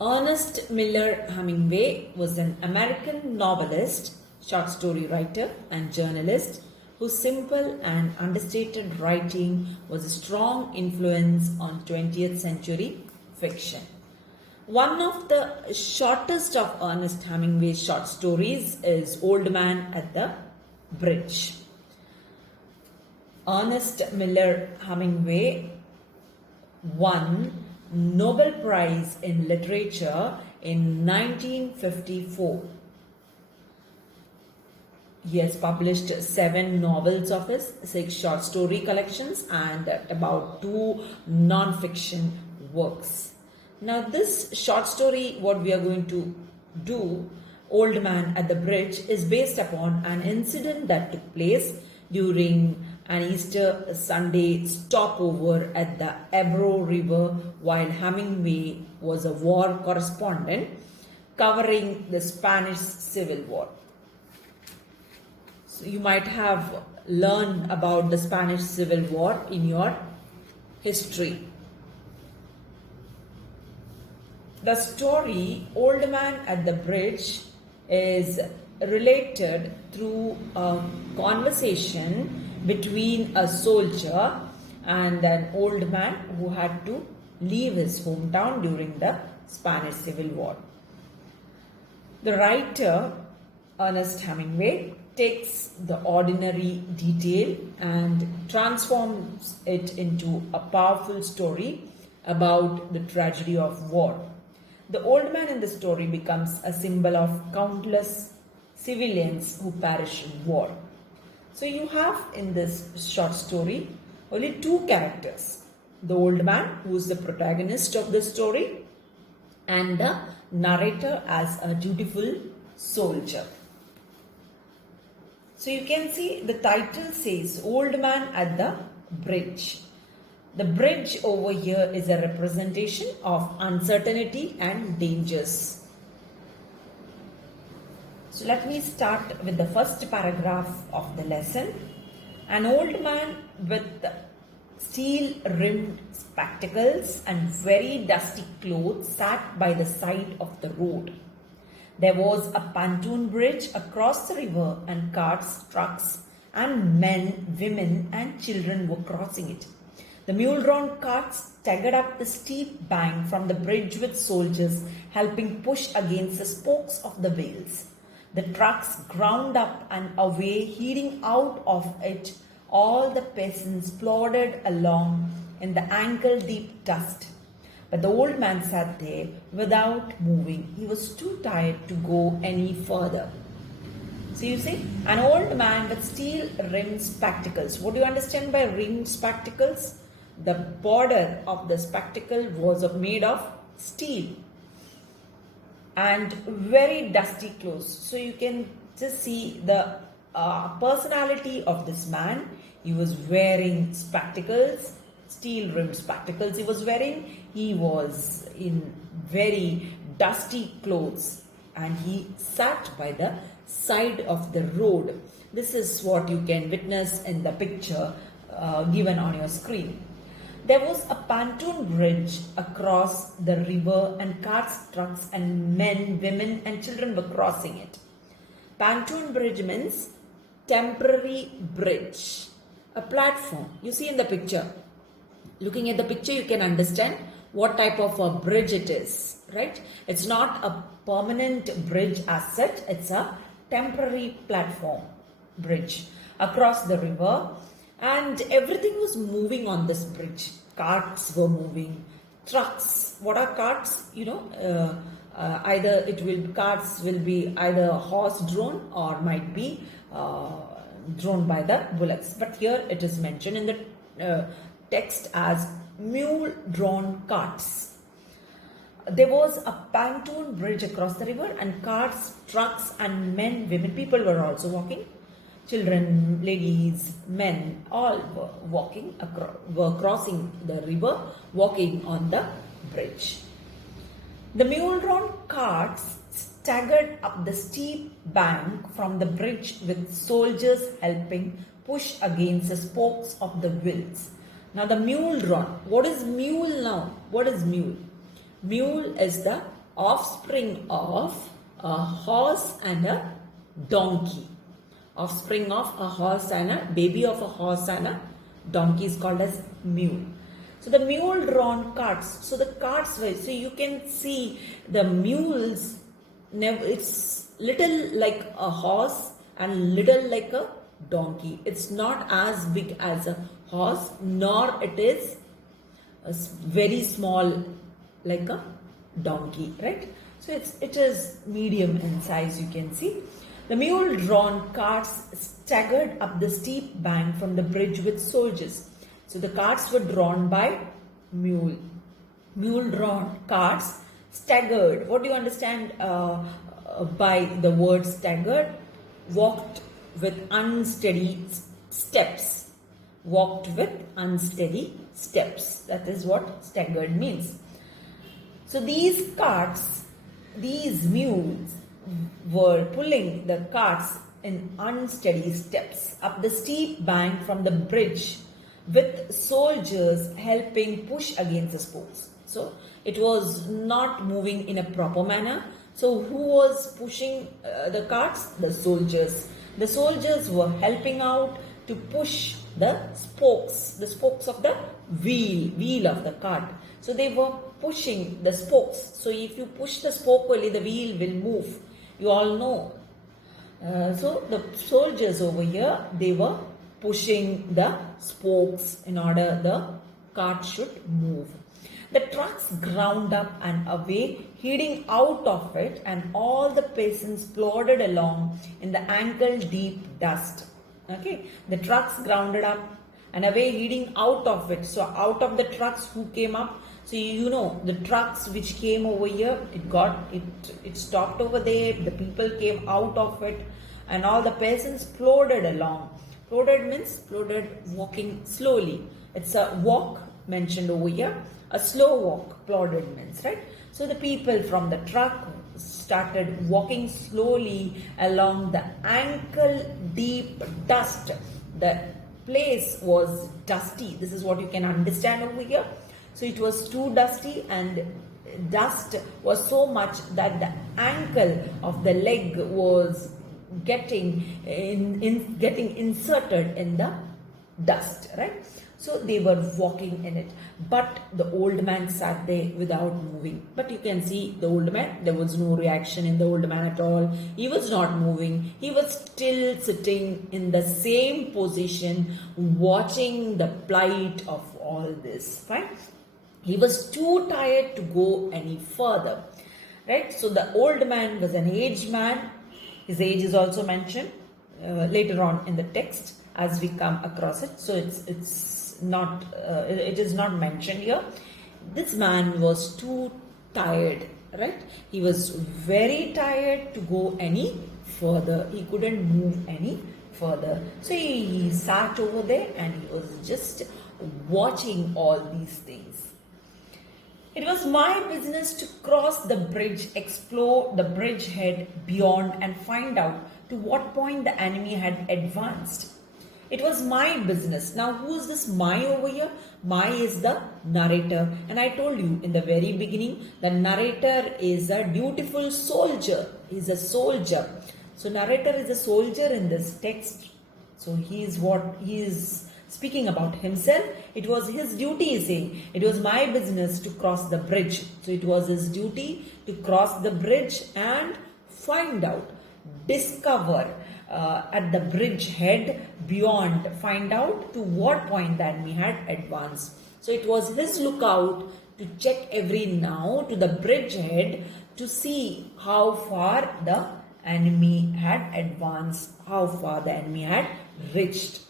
Ernest Miller Hemingway was an American novelist, short story writer, and journalist whose simple and understated writing was a strong influence on 20th century fiction. One of the shortest of Ernest Hemingway's short stories is Old Man at the Bridge. Ernest Miller Hemingway won Nobel Prize in Literature in 1954. He has published 7 novels of his, 6 short story collections, and about 2 non-fiction works. Now, this short story, what we are going to do, Old Man at the Bridge, is based upon an incident that took place during an Easter Sunday stopover at the Ebro River while Hemingway was a war correspondent covering the Spanish Civil War. So you might have learned about the Spanish Civil War in your history. The story Old Man at the Bridge is related through a conversation between a soldier and an old man who had to leave his hometown during the Spanish Civil War. The writer, Ernest Hemingway, takes the ordinary detail and transforms it into a powerful story about the tragedy of war. The old man in the story becomes a symbol of countless civilians who perish in war. So you have in this short story only 2 characters. The old man, who is the protagonist of the story, and the narrator as a dutiful soldier. So you can see the title says Old Man at the Bridge. The bridge over here is a representation of uncertainty and dangers. So let me start with the first paragraph of the lesson. An old man with steel-rimmed spectacles and very dusty clothes sat by the side of the road. There was a pontoon bridge across the river, and carts, trucks, and men, women, and children were crossing it. The mule-drawn carts staggered up the steep bank from the bridge with soldiers helping push against the spokes of the wheels. The trucks ground up and away, heading out of it. All the peasants plodded along in the ankle-deep dust. But the old man sat there without moving. He was too tired to go any further. So you see, an old man with steel-rimmed spectacles. What do you understand by rimmed spectacles? The border of the spectacle was made of steel and very dusty clothes. So you can just see the personality of this man. He was wearing spectacles, steel-rimmed spectacles he was wearing. He was in very dusty clothes and he sat by the side of the road. This is what you can witness in the picture given on your screen. There was a pontoon bridge across the river, and carts, trucks, and men, women, and children were crossing it. Pontoon bridge means temporary bridge, a platform. You see in the picture. Looking at the picture, you can understand what type of a bridge it is, right? It's not a permanent bridge as such. It's a temporary platform bridge across the river. And everything was moving on this bridge. Carts were moving. Trucks. What are carts? Carts will be either horse-drawn or might be drawn by the bullocks. But here it is mentioned in the text as mule-drawn carts. There was a pontoon bridge across the river, and carts, trucks, and men, women, people were also walking. Children, ladies, men, all were crossing the river, walking on the bridge. The mule-drawn carts staggered up the steep bank from the bridge with soldiers helping push against the spokes of the wheels. Now the mule-drawn. What is mule now? What is mule? Mule is the offspring of a horse and a donkey. Offspring of a horse and a baby of a horse and a donkey is called as mule. So the mule drawn carts. So the carts were, so you can see the mules, it's little like a horse and little like a donkey. It's not as big as a horse, nor it is very small like a donkey, right? So it is medium in size, you can see. The mule drawn carts staggered up the steep bank from the bridge with soldiers. So the carts were drawn by mule. Mule drawn carts staggered. What do you understand by the word staggered? Walked with unsteady steps. Walked with unsteady steps. That is what staggered means. So these carts, these mules were pulling the carts in unsteady steps up the steep bank from the bridge, with soldiers helping push against the spokes. So it was not moving in a proper manner. So who was pushing the carts? The soldiers. The soldiers were helping out to push the spokes of the wheel of the cart. So they were pushing the spokes. So if you push the spoke only, the wheel will move. You all know. So the soldiers over here, they were pushing the spokes in order the cart should move. The trucks ground up and away, heading out of it, and all the peasants plodded along in the ankle-deep dust. Okay, the trucks grounded up and away, heading out of it. So out of the trucks, who came up? So you know the trucks which came over here, it stopped over there. The people came out of it, and all the peasants plodded along. Plodded means walking slowly. It's a walk mentioned over here. A slow walk, plodded means, right? So the people from the truck started walking slowly along the ankle deep dust. The place was dusty. This is what you can understand over here. So it was too dusty, and dust was so much that the ankle of the leg was getting inserted in the dust, right? So they were walking in it, but the old man sat there without moving. But you can see the old man, there was no reaction in the old man at all. He was not moving. He was still sitting in the same position, watching the plight of all this, right? He was too tired to go any further, right? So the old man was an aged man. His age is also mentioned later on in the text as we come across it. So it is not mentioned here. This man was too tired, right? He was very tired to go any further. He couldn't move any further. So he sat over there and he was just watching all these things. It was my business to cross the bridge, explore the bridgehead beyond, and find out to what point the enemy had advanced. It was my business. Now, who is this my over here? My is the narrator. And I told you in the very beginning, the narrator is a dutiful soldier. He is a soldier. So, narrator is a soldier in this text. So, he is speaking about himself. It was his duty, saying, it was my business to cross the bridge. So, it was his duty to cross the bridge and find out, discover, at the bridge head beyond, find out to what point the enemy had advanced. So it was his lookout to check every now to the bridge head to see how far the enemy had advanced, how far the enemy had reached.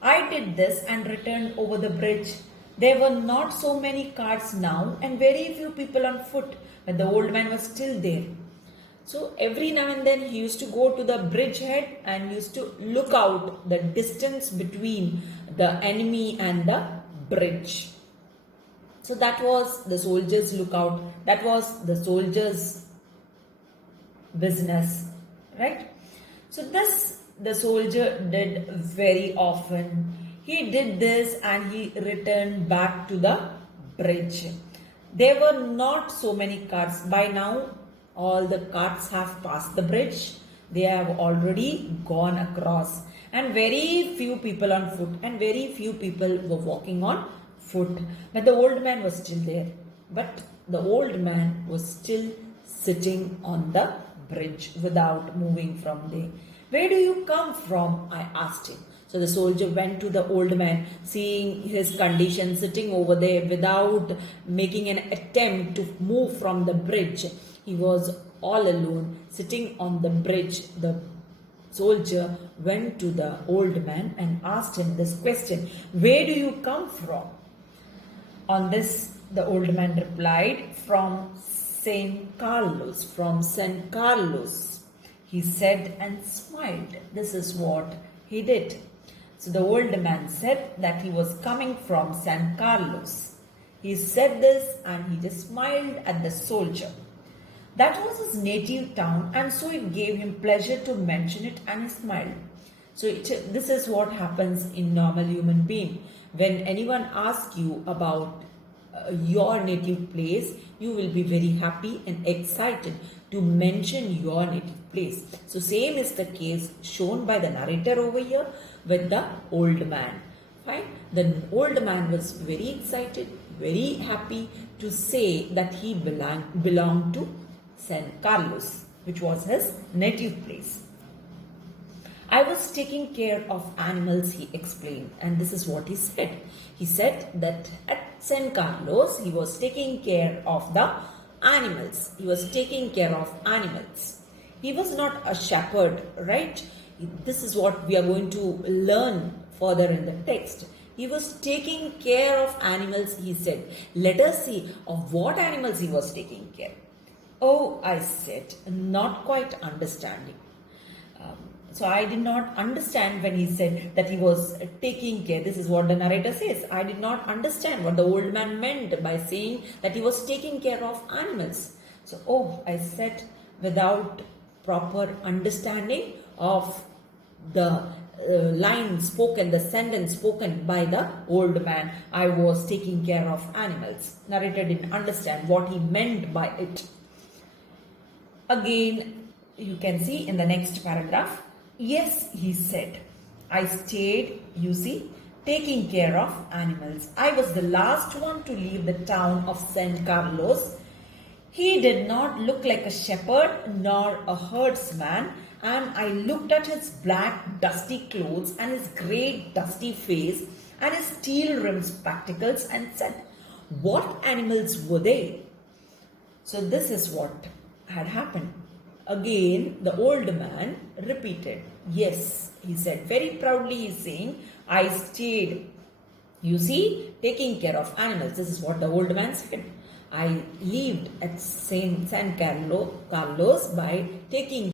I did this and returned over the bridge. There were not so many carts now and very few people on foot, but the old man was still there. So every now and then he used to go to the bridge head and used to look out the distance between the enemy and the bridge. So that was the soldier's lookout. That was the soldier's business, right? So this the soldier did very often. He did this and he returned back to the bridge. There were not so many carts. By now, all the carts have passed the bridge. They have already gone across. And very few people on foot and very few people were walking on foot. But the old man was still there. But the old man was still sitting on the bridge without moving from there. Where do you come from? I asked him. So the soldier went to the old man, seeing his condition, sitting over there without making an attempt to move from the bridge. He was all alone, sitting on the bridge. The soldier went to the old man and asked him this question: "Where do you come from?" On this, the old man replied, "From St. Carlos, from St. Carlos," he said and smiled. This is what he did. So the old man said that he was coming from San Carlos. He said this and he just smiled at the soldier. That was his native town, and so it gave him pleasure to mention it, and he smiled. So this is what happens in normal human being. When anyone asks you about your native place, you will be very happy and excited to mention your native place. So same is the case shown by the narrator over here with the old man. Fine. The old man was very excited, very happy to say that he belonged to San Carlos, which was his native place. I was taking care of animals, he explained, and this is what he said. He said that at San Carlos, he was taking care of the animals. He was taking care of animals. He was not a shepherd, right? This is what we are going to learn further in the text. He was taking care of animals, he said. Let us see of what animals he was taking care. Oh, I said, not quite understanding. So I did not understand when he said that he was taking care. This is what the narrator says. I did not understand what the old man meant by saying that he was taking care of animals. So, oh, I said, without proper understanding of the line spoken, the sentence spoken by the old man, I was taking care of animals. Narrator didn't understand what he meant by it. Again, you can see in the next paragraph, yes, he said, I stayed, you see, taking care of animals. I was the last one to leave the town of San Carlos. He did not look like a shepherd nor a herdsman, and I looked at his black dusty clothes and his grey dusty face and his steel-rimmed spectacles and said, what animals were they? So this is what had happened. Again, the old man repeated, yes, he said, very proudly he is saying, I stayed, you see, taking care of animals. This is what the old man said. I lived at San Carlos by taking